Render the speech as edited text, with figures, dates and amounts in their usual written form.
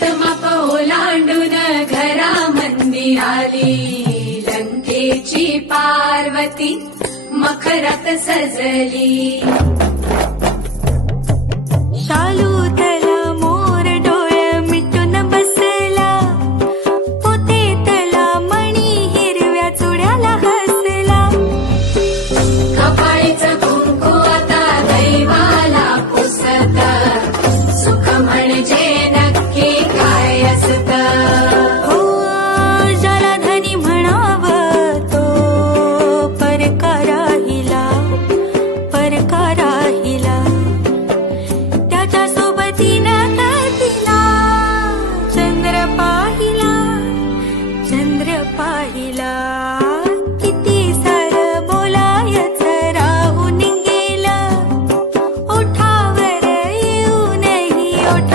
निशित माप ओलांडून घरा मंदिराली लंकेची पार्वती मखरात सजली शालू तला मोर डोळे मिटून बसला पोते तला मणी हिरव्या चुड्याला हसला कपाळीचं कुंकू आता दैवाला पुसत सुख म्हणजे नक्की काय असत हो ज्याला धनी म्हणावं तो परका राहिला त्याच्या सोबतीनं तिला चंद्र पाहिला किती सारं बोलायचं राहून गेलं ओठावर येऊनही ओठ